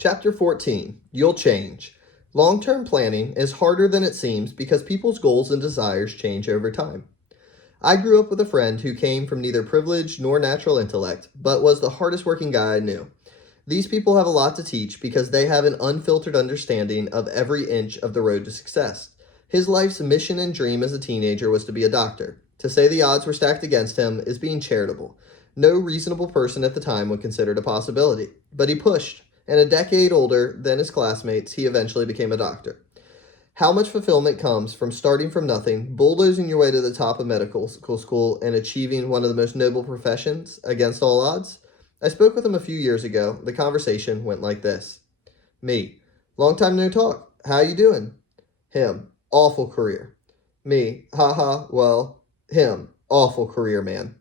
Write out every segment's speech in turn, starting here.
Chapter 14. You'll change. Long-term planning is harder than it seems because people's goals and desires change over time. I grew up with a friend who came from neither privilege nor natural intellect, but was the hardest working guy I knew. These people have a lot to teach because they have an unfiltered understanding of every inch of the road to success. His life's mission and dream as a teenager was to be a doctor. To say the odds were stacked against him is being charitable. No reasonable person at the time would consider it a possibility, but he pushed, and a decade older than his classmates, he eventually became a doctor. How much fulfillment comes from starting from nothing, bulldozing your way to the top of medical school, and achieving one of the most noble professions against all odds? I spoke with him a few years ago. The conversation went like this. Me, long time no talk. How you doing? Him, awful career. Me, haha, well, him, awful career, man.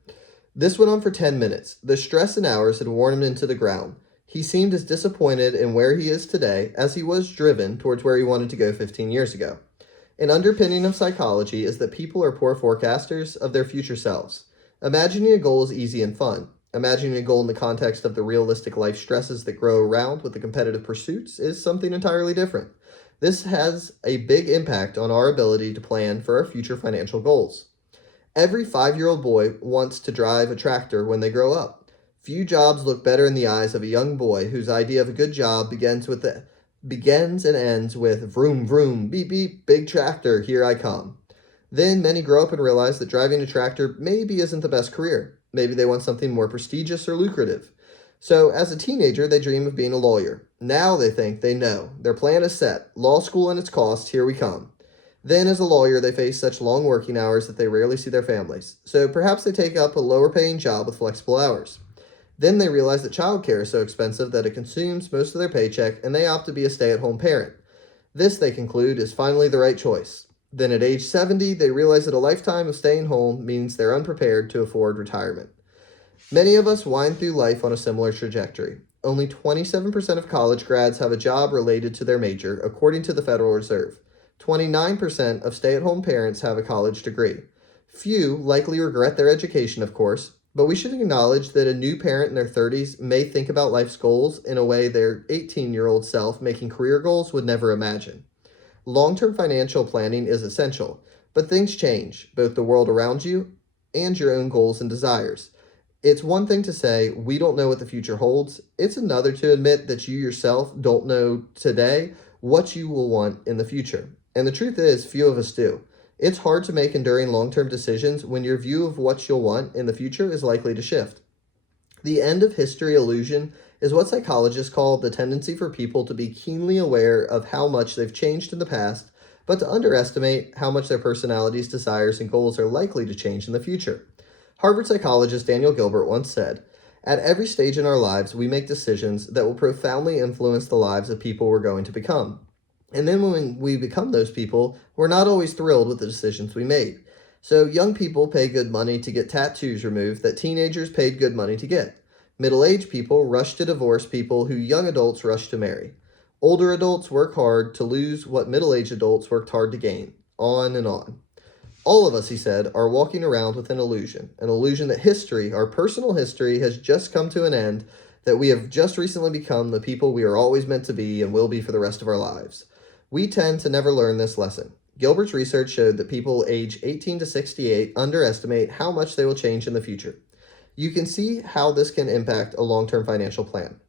This went on for 10 minutes. The stress and hours had worn him into the ground. He seemed as disappointed in where he is today as he was driven towards where he wanted to go 15 years ago. An underpinning of psychology is that people are poor forecasters of their future selves. Imagining a goal is easy and fun. Imagining a goal in the context of the realistic life stresses that grow around with the competitive pursuits is something entirely different. This has a big impact on our ability to plan for our future financial goals. Every 5-year-old boy wants to drive a tractor when they grow up. Few jobs look better in the eyes of a young boy whose idea of a good job begins and ends with vroom vroom, beep beep, big tractor, here I come. Then many grow up and realize that driving a tractor maybe isn't the best career. Maybe they want something more prestigious or lucrative. So as a teenager, they dream of being a lawyer. Now they think they know. Their plan is set. Law school and its cost, here we come. Then as a lawyer, they face such long working hours that they rarely see their families. So perhaps they take up a lower paying job with flexible hours. Then they realize that childcare is so expensive that it consumes most of their paycheck, and they opt to be a stay-at-home parent. This, they conclude, is finally the right choice. Then at age 70, they realize that a lifetime of staying home means they're unprepared to afford retirement. Many of us wind through life on a similar trajectory. Only 27% of college grads have a job related to their major, according to the Federal Reserve. 29% of stay-at-home parents have a college degree. Few likely regret their education, of course, but we should acknowledge that a new parent in their 30s may think about life's goals in a way their 18-year-old self making career goals would never imagine. Long-term financial planning is essential, but things change, both the world around you and your own goals and desires. It's one thing to say, we don't know what the future holds. It's another to admit that you yourself don't know today what you will want in the future. And the truth is, few of us do. It's hard to make enduring long-term decisions when your view of what you'll want in the future is likely to shift. The end of history illusion is what psychologists call the tendency for people to be keenly aware of how much they've changed in the past, but to underestimate how much their personalities, desires, and goals are likely to change in the future. Harvard psychologist Daniel Gilbert once said, "At every stage in our lives, we make decisions that will profoundly influence the lives of people we're going to become. And then when we become those people, we're not always thrilled with the decisions we made. So young people pay good money to get tattoos removed that teenagers paid good money to get. Middle-aged people rush to divorce people who young adults rush to marry. Older adults work hard to lose what middle-aged adults worked hard to gain. On and on." All of us, he said, are walking around with an illusion that history, our personal history, has just come to an end, that we have just recently become the people we are always meant to be and will be for the rest of our lives. We tend to never learn this lesson. Gilbert's research showed that people age 18 to 68 underestimate how much they will change in the future. You can see how this can impact a long-term financial plan.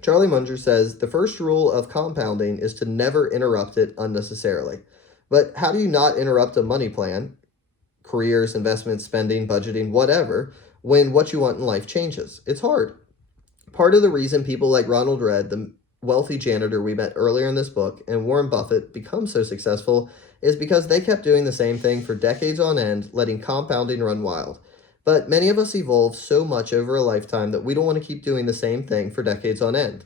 Charlie Munger says the first rule of compounding is to never interrupt it unnecessarily. But how do you not interrupt a money plan, careers, investments, spending, budgeting, whatever, when what you want in life changes? It's hard. Part of the reason people like Ronald Read, the wealthy janitor we met earlier in this book, and Warren Buffett become so successful is because they kept doing the same thing for decades on end, letting compounding run wild. But many of us evolve so much over a lifetime that we don't want to keep doing the same thing for decades on end,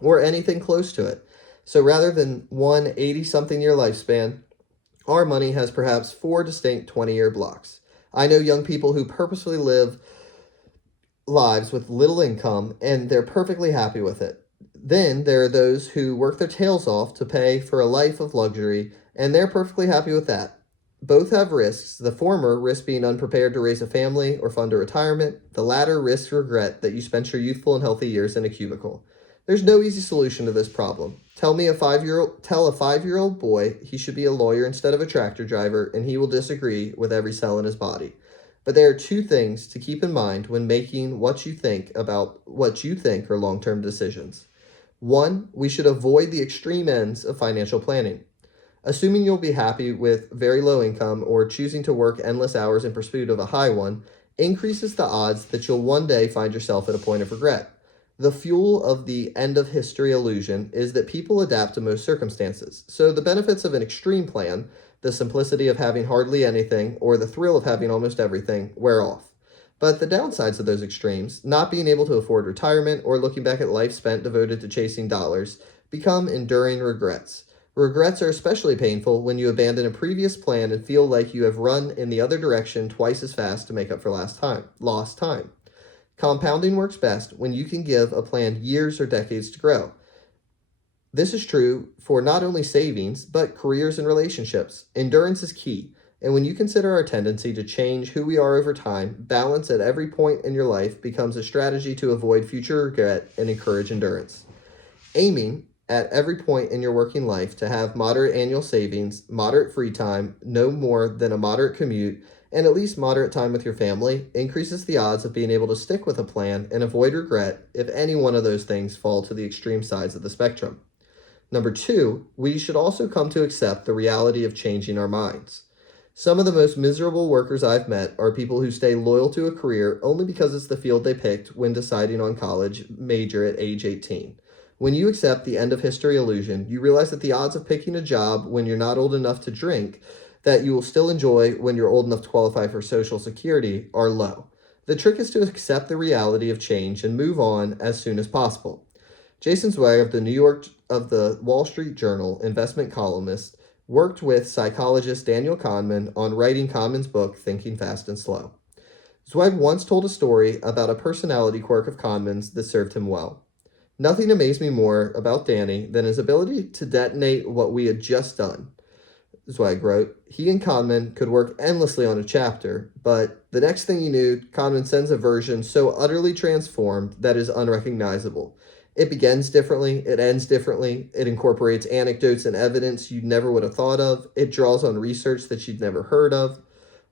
or anything close to it. So rather than one 80-something year lifespan, our money has perhaps 4 distinct 20-year blocks. I know young people who purposefully live lives with little income, and they're perfectly happy with it. Then there are those who work their tails off to pay for a life of luxury, and they're perfectly happy with that. Both have risks. The former risk being unprepared to raise a family or fund a retirement. The latter risks regret that you spent your youthful and healthy years in a cubicle. There's no easy solution to this problem. Tell a 5-year-old boy he should be a lawyer instead of a tractor driver, and he will disagree with every cell in his body. But there are two things to keep in mind when making what you think are long-term decisions. One, we should avoid the extreme ends of financial planning. Assuming you'll be happy with very low income or choosing to work endless hours in pursuit of a high one increases the odds that you'll one day find yourself at a point of regret. The fuel of the end of history illusion is that people adapt to most circumstances. So the benefits of an extreme plan, the simplicity of having hardly anything, or the thrill of having almost everything, wear off. But the downsides of those extremes, not being able to afford retirement or looking back at life spent devoted to chasing dollars, become enduring regrets. Regrets are especially painful when you abandon a previous plan and feel like you have run in the other direction twice as fast to make up for lost time. Compounding works best when you can give a plan years or decades to grow. This is true for not only savings, but careers and relationships. Endurance is key, and when you consider our tendency to change who we are over time, balance at every point in your life becomes a strategy to avoid future regret and encourage endurance. Aiming at every point in your working life to have moderate annual savings, moderate free time, no more than a moderate commute, and at least moderate time with your family increases the odds of being able to stick with a plan and avoid regret if any one of those things fall to the extreme sides of the spectrum. Number two, we should also come to accept the reality of changing our minds. Some of the most miserable workers I've met are people who stay loyal to a career only because it's the field they picked when deciding on college major at age 18. When you accept the end of history illusion, you realize that the odds of picking a job when you're not old enough to drink that you will still enjoy when you're old enough to qualify for Social Security are low. The trick is to accept the reality of change and move on as soon as possible. Jason Zweig of the Wall Street Journal investment columnist worked with psychologist Daniel Kahneman on writing Kahneman's book, Thinking Fast and Slow. Zweig once told a story about a personality quirk of Kahneman's that served him well. Nothing amazed me more about Danny than his ability to detonate what we had just done. Zweig wrote, he and Kahneman could work endlessly on a chapter, but the next thing you knew, Kahneman sends a version so utterly transformed that is unrecognizable. It begins differently, it ends differently, it incorporates anecdotes and evidence you never would have thought of, it draws on research that you'd never heard of.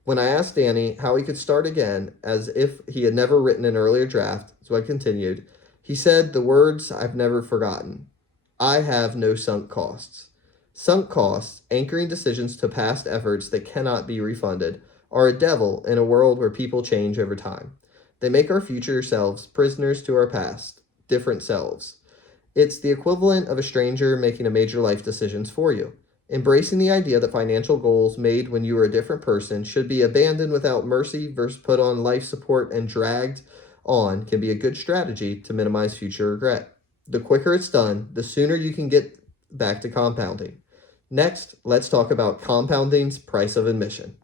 When I asked Danny how he could start again, as if he had never written an earlier draft, Zweig continued, he said the words I've never forgotten. I have no sunk costs. Sunk costs, anchoring decisions to past efforts that cannot be refunded, are a devil in a world where people change over time. They make our future selves prisoners to our past, different selves. It's the equivalent of a stranger making a major life decisions for you. Embracing the idea that financial goals made when you were a different person should be abandoned without mercy versus put on life support and dragged on can be a good strategy to minimize future regret. The quicker it's done, the sooner you can get back to compounding. Next, let's talk about compounding's price of admission.